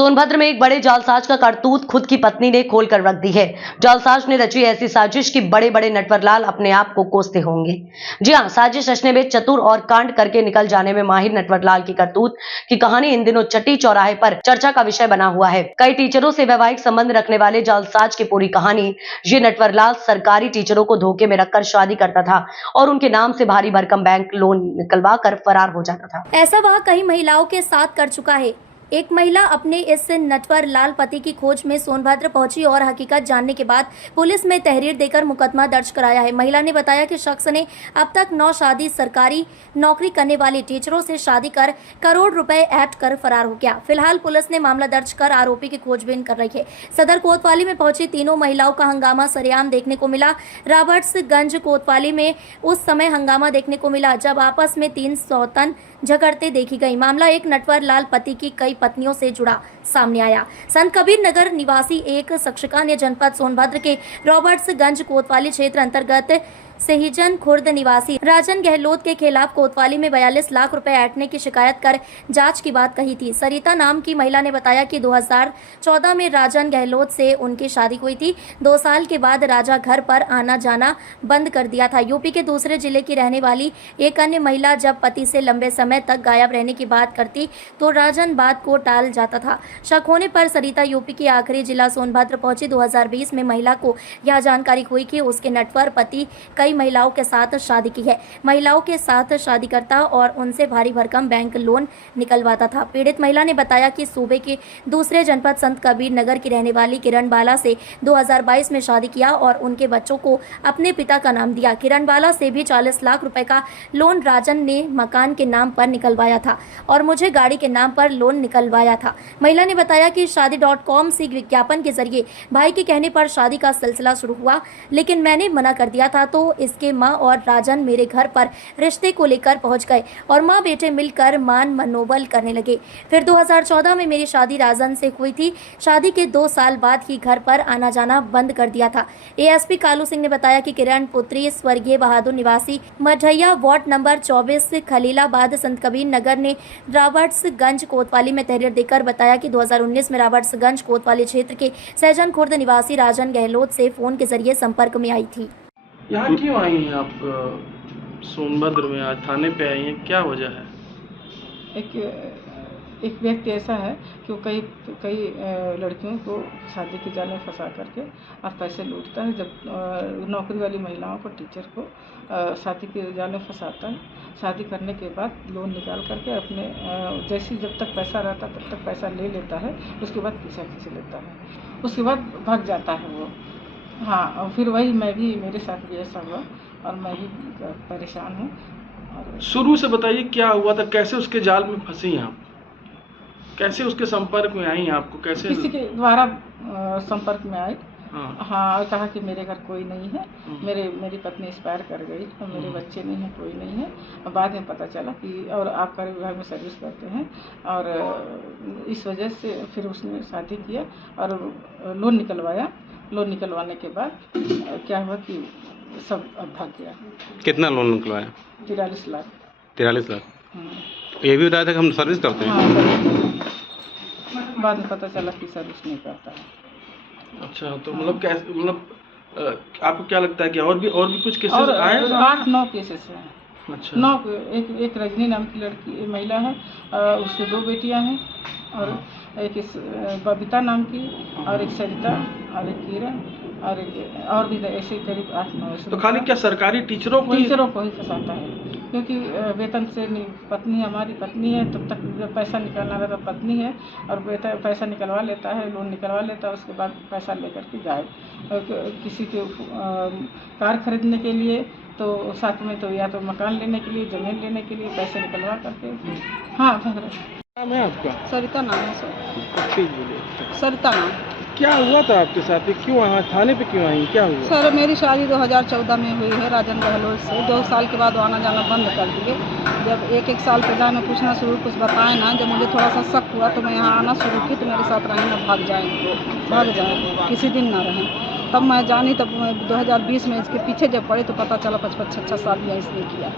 सोनभद्र में एक बड़े जालसाज का करतूत खुद की पत्नी ने खोलकर रख दी है। जालसाज ने रची ऐसी साजिश कि बड़े बड़े नटवरलाल अपने आप को कोसते होंगे। जी हां, साजिश रचने में चतुर और कांड करके निकल जाने में माहिर नटवरलाल की करतूत की कहानी इन दिनों चट्टी चौराहे पर चर्चा का विषय बना हुआ है। कई टीचरों से वैवाहिक संबंध रखने वाले जालसाज की पूरी कहानी, ये नटवरलाल सरकारी टीचरों को धोखे में रखकर शादी करता था और उनके नाम से भारी भरकम बैंक लोन निकलवा कर फरार हो जाता था। ऐसा वह कई महिलाओं के साथ कर चुका है। एक महिला अपने इस नटवरलाल पति की खोज में सोनभद्र पहुंची और हकीकत जानने के बाद पुलिस में तहरीर देकर मुकदमा दर्ज कराया है। महिला ने बताया कि शख्स ने अब तक 9 शादी सरकारी नौकरी करने वाले टीचरों से शादी कर करोड़ रुपए ऐंठ कर फरार हो गया। फिलहाल पुलिस ने मामला दर्ज कर आरोपी की खोजबीन कर रही है। सदर कोतवाली में पहुंची तीनों महिलाओं का हंगामा सरेआम देखने को मिला। रॉबर्ट्सगंज कोतवाली में उस समय हंगामा देखने को मिला जब आपस में 3 सौतन झगड़ते देखी गई। मामला एक नटवरलाल पति की कई पत्नियों से जुड़ा सामने आया। संत कबीर नगर निवासी एक शिक्षिका ने जनपद सोनभद्र के रॉबर्ट्सगंज कोतवाली क्षेत्र अंतर्गत सहीजन खुर्द निवासी राजन गहलोत के खिलाफ कोतवाली में 42 लाख रुपए ऐंठने की शिकायत कर जांच की बात कही थी। सरिता नाम की महिला ने बताया कि 2014 में राजन गहलोत से उनकी शादी हुई थी। 2 साल के बाद राजा घर पर आना जाना बंद कर दिया था। यूपी के दूसरे जिले की रहने वाली एक अन्य महिला जब पति से लंबे समय तक गायब रहने की बात करती तो राजन बात को टाल जाता था। शक होने पर सरिता यूपी के आखिरी जिला सोनभद्र पहुंची। 2020 में महिला को यह जानकारी हुई कि उसके नटवर पति कई महिलाओं के साथ शादी की है। महिलाओं के साथ शादी करता और उनसे भारी भरकम बैंक लोन निकलवाता था। पीड़ित महिला ने बताया कि सूबे के दूसरे जनपद संत कबीर नगर की रहने वाली किरण बाला से 2022 में शादी किया और उनके बच्चों को अपने पिता का नाम दिया। किरण बाला से भी 40 लाख रुपए का लोन राजन ने मकान के नाम पर निकलवाया था और मुझे गाड़ी के नाम पर लोन निकलवाया था। महिला ने बताया कि शादी.com से विज्ञापन के जरिए भाई के कहने पर शादी का सिलसिला शुरू हुआ, लेकिन मैंने मना कर दिया था तो इसके मां और राजन मेरे घर पर रिश्ते को लेकर पहुंच गए और मां बेटे मिलकर मान मनोबल करने लगे। फिर 2014 में मेरी शादी राजन से हुई थी। शादी के 2 साल बाद ही घर पर आना जाना बंद कर दिया था। एएसपी कालू सिंह ने बताया कि किरण पुत्री स्वर्गीय बहादुर निवासी मझैया वार्ड नंबर 24 खलीलाबाद संत कबीर नगर ने रॉबर्ट्सगंज कोतवाली में तहरीर देकर बताया कि 2019 में रॉबर्ट्सगंज कोतवाली क्षेत्र के सहजन खुर्द निवासी राजन गहलोत से फोन के जरिए संपर्क में आई थी। यहाँ क्यों आई हैं आप? सोनभद्र में आज थाने पे आई हैं, क्या वजह है? एक व्यक्ति ऐसा है कि वो कई लड़कियों को शादी के जाल में फंसा करके और पैसे लूटता है। जब नौकरी वाली महिलाओं को, टीचर को शादी के जाल में फंसाता है। शादी करने के बाद लोन निकाल करके अपने जैसे जब तक पैसा रहता तब तक पैसा ले लेता है, उसके बाद पीछा खींच लेता है, उसके बाद भाग जाता है वो। हाँ, और फिर वही मेरे साथ भी ऐसा हुआ और मैं भी परेशान हूँ। शुरू से बताइए क्या हुआ था, कैसे उसके जाल में फंसी आप, कैसे उसके संपर्क में आई आपको, कैसे? किसी के द्वारा संपर्क में आई। हाँ, और कहा कि मेरे घर कोई नहीं है, मेरी पत्नी एक्सपायर कर गई और मेरे बच्चे नहीं हैं, कोई नहीं है। और बाद में पता चला कि और आप कर विभाग में सर्विस करते हैं और इस वजह से फिर उसने शादी किया और लोन निकलवाया। लोन निकलवाने के बाद क्या हुआ कि सब अब भाग गया। कितना लोन निकलवाया? 43 लाख। 43 लाख। ये भी बताया था कि हम सर्विस करते हैं। हाँ, बाद में पता चला कि सर्विस नहीं करता है। अच्छा, तो मतलब कैसे, मतलब आपको क्या लगता है कि और भी कुछ केसेस आए? 8-9 केसेस हैं। अच्छा। 9। एक रजनी नाम की लड़की महिला है, उससे 2 बेटियां हैं और एक बबीता नाम की और एक सरिता और एक किरण और भी ऐसे करीब 8-9। तो खाली क्या सरकारी टीचरों को ही फंसाता है? क्योंकि वेतन से पत्नी, हमारी पत्नी है, तब तक जब पैसा निकालना रहता पत्नी है और बेटा पैसा निकलवा लेता है, लोन निकलवा लेता है, उसके बाद पैसा लेकर के गायब। किसी के कार खरीदने के लिए तो साथ में तो या तो मकान लेने के लिए, ज़मीन लेने के लिए पैसे निकलवा करके हाँ भग रहे। नाम है आपका? सरिता नाम है सर। ठीक बोलिए। सरिता नाम। क्या हुआ था आपके साथ? क्यों यहाँ थाने पे क्यों आई, क्या हुआ? सर, मेरी शादी 2014 में हुई है राजन गहलोत से। 2 साल के बाद आना जाना बंद कर दिए। जब एक साल पहले मैं पूछना शुरू, कुछ बताए ना, जब मुझे थोड़ा सा शक हुआ तो मैं यहाँ आना शुरू की तो मेरे साथ रहें ना भाग जाएँ किसी दिन ना रहें। तब मैं जानी, तब 2020 में इसके पीछे जब पड़े तो पता चला 55-56 साल या इसने किया।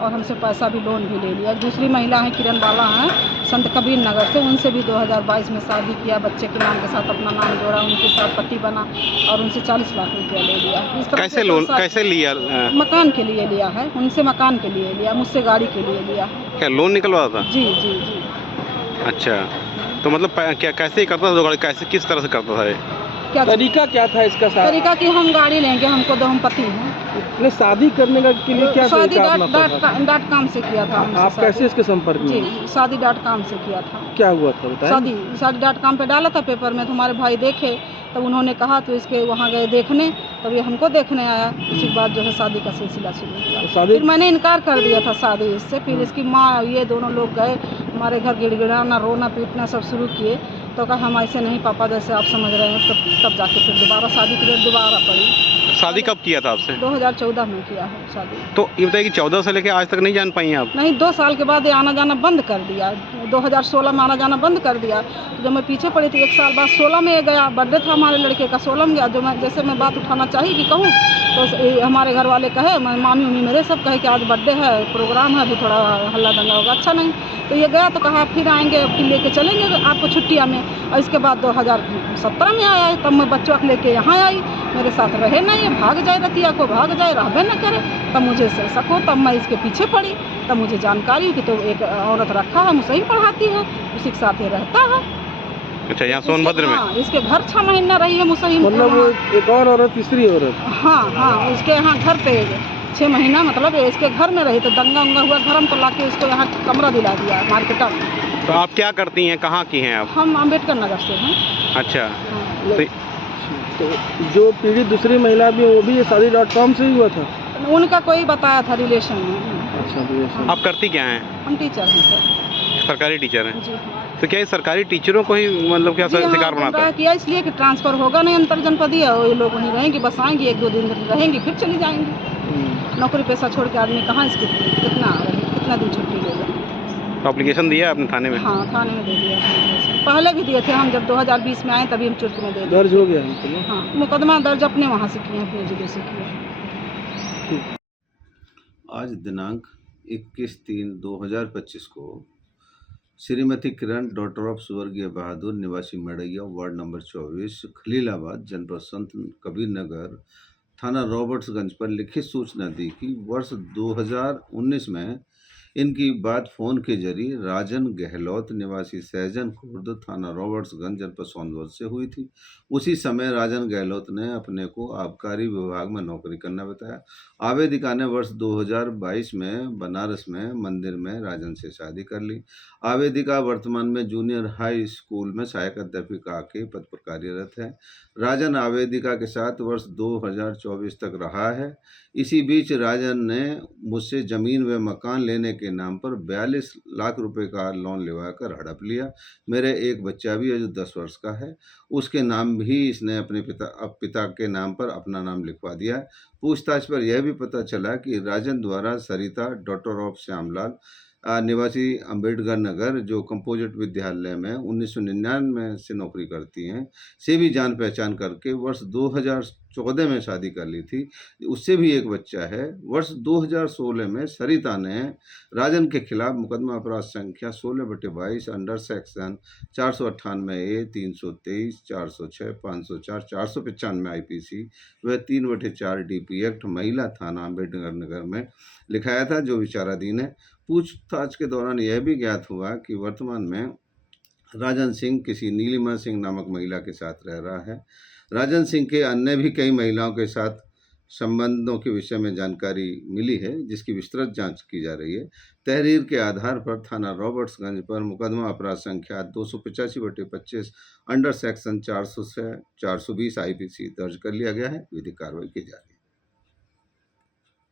और हमसे पैसा भी लोन भी ले लिया। दूसरी महिला हैं किरण बाला हैं संत कबीर नगर से, उनसे भी 2022 में शादी किया, बच्चे के नाम के साथ अपना नाम जोड़ा, उनके साथ पति बना और उनसे 40 लाख रुपया ले लिया। इस तरह कैसे लोन कैसे लिया? मकान के लिए लिया है, उनसे मकान के लिए लिया, मुझसे गाड़ी के लिए लिया। क्या लोन निकलवा था? जी जी जी। अच्छा, तो मतलब क्या कैसे करता था? गाड़ी कैसे किस तरह से करता था? क्या तरीका क्या था इसका? तरीका कि हम गाड़ी लेंगे, हमको दो, हम पति हैं। इसने शादी करने का के लिए क्या शादी तरीका अपनाता था? डॉट कॉम से किया था हमसे आप शादी। कैसे इसके संपर्क में? जी, शादी .com से किया था। क्या हुआ था बताएं? शादी .com पे डाला था पेपर में, तो हमारे भाई देखे, तब उन्होंने कहा तो इसके वहाँ गए देखने, तब ये हमको देखने आया। उसी के बाद जो है शादी का सिलसिला शुरू हुआ। फिर मैंने इनकार कर दिया था शादी इससे, फिर इसकी माँ ये दोनों लोग गए हमारे घर, गिड़गिड़ाना रोना पीटना सब शुरू किए। तो कहा हम ऐसे नहीं पापा जैसे आप समझ रहे हैं, तब जाके फिर दोबारा शादी की डेट दोबारा पड़ी। शादी कब किया था आपसे? 2014 में किया है शादी। तो ये बताइए कि 14 से लेके आज तक नहीं जान पाई आप? नहीं, 2 साल के बाद ये आना जाना बंद कर दिया। 2016 में आना जाना बंद कर दिया। तो जब मैं पीछे पड़ी थी 1 साल बाद 16 में ये गया, बर्थडे था हमारे लड़के का, 16 में गया। जो मैं जैसे मैं बात उठाना चाहिए कि कहूँ तो हमारे घर वाले कहे, मामी उमी मेरे सब कहे कि आज बर्थडे है, प्रोग्राम है, अभी थोड़ा हल्ला दंगा होगा, अच्छा नहीं। तो ये गया तो कहा फिर आएंगे, फिर लेके चलेंगे आपको छुट्टियाँ में। और इसके बाद 2017 में आया है, तब मैं बच्चों को लेके यहाँ आई, मेरे साथ रहे नहीं, ये भाग जाए, रतिया को भाग जाए, रहबे न करे। तब मुझे शक हो, तब मैं इसके पीछे पड़ी, तब मुझे जानकारी हुई कि तो एक औरत रखा है, मुझसे ही पढ़ाती है, उसी के साथ ये रहता है। अच्छा, यहाँ सोनभद्र में? हाँ, इसके घर 6 महीना रही है मुझसे ही। मतलब एक और औरत, तीसरी औरत? हाँ हाँ, इसके यहाँ घर पे 6 महीना, मतलब इसके घर में रही, तो दंगा उंगा हुआ घर, हम तो लाके इसको यहाँ कमरा दिला दिया मार्केट में। तो आप क्या करती हैं, कहाँ की हैं आप? हम अम्बेडकर नगर से हैं। अच्छा, हाँ। तो जो पीड़ित दूसरी महिला भी, वो भी ये शादी .com से ही हुआ था? उनका कोई बताया था रिलेशन में। अच्छा, आप करती क्या हैं? हम टीचर हैं सर। सरकारी टीचर हैं? जी हाँ। तो क्या ये सरकारी टीचरों को ही मतलब क्या जी हाँ, शिकार बनाता गुमराह है? किया इसलिए कि ट्रांसफर होगा नहीं अंतर जनपदीय, ये लोग वहीं रहेंगी, बस आएंगी 1-2 दिन रहेंगी, फिर चली जाएंगी। नौकरी पैसा छोड़ के आदमी कहाँ इसके कितना दिन छुट्टी लेगा। तो एप्लीकेशन दिया आपने थाने में? हाँ, थाने में दे दिया था। पहले भी दिए थे हम, जब 2020 में आए तभी हम चुर्क में दे दिए। दर्ज हो गया है? हाँ, मुकदमा दर्ज अपने वहाँ से किए, अपने जिले से किए। आज दिनांक 21/3/2025 को श्रीमती किरण डॉटर ऑफ स्वर्गीय बहादुर निवासी मड़ैया वार्ड नंबर 24 खलीलाबाद जनपद संत कबीर नगर थाना रॉबर्ट्सगंज पर लिखित सूचना दी कि वर्ष 2019 में इनकी बात फ़ोन के जरिए राजन गहलोत निवासी सहजन खुर्द थाना रॉबर्ट्सगंज जनपद सोनभद्र से हुई थी। उसी समय राजन गहलोत ने अपने को आबकारी विभाग में नौकरी करना बताया। आवेदिका ने वर्ष 2022 में बनारस में मंदिर में राजन से शादी कर ली। आवेदिका वर्तमान में जूनियर हाई स्कूल में सहायक अध्यापिका के पद पर कार्यरत है। राजन आवेदिका के साथ वर्ष 2024 तक रहा है। इसी बीच राजन ने मुझसे ज़मीन व मकान लेने के नाम पर 42 लाख रुपए का लोन लेवाकर हड़प लिया। मेरे एक बच्चा भी है जो 10 वर्ष का है, उसके नाम भी इसने अपने पिता के नाम पर अपना नाम लिखवा दिया है। पूछताछ पर यह भी पता चला कि राजन द्वारा सरिता डॉटर ऑफ श्यामलाल निवासी अम्बेडकर नगर जो कंपोजिट विद्यालय में 1999 से नौकरी करती हैं से भी जान पहचान करके वर्ष 2014 में शादी कर ली थी। उससे भी एक बच्चा है। वर्ष 2016 में सरिता ने राजन के खिलाफ मुकदमा अपराध संख्या 16/22 अंडर सेक्शन 498A 323 406 504 495 IPC व 3/4 DP एक्ट महिला थाना अम्बेडकर नगर में लिखाया था, जो विचाराधीन है। पूछताछ के दौरान यह भी ज्ञात हुआ कि वर्तमान में राजन सिंह किसी नीलिमा सिंह नामक महिला के साथ रह रहा है। राजन सिंह के अन्य भी कई महिलाओं के साथ संबंधों के विषय में जानकारी मिली है, जिसकी विस्तृत जांच की जा रही है। तहरीर के आधार पर थाना रॉबर्ट्सगंज पर मुकदमा अपराध संख्या 285/25 अंडर सेक्शन 400 से 420 IPC दर्ज कर लिया गया है। विधिक कार्रवाई की जा रही है।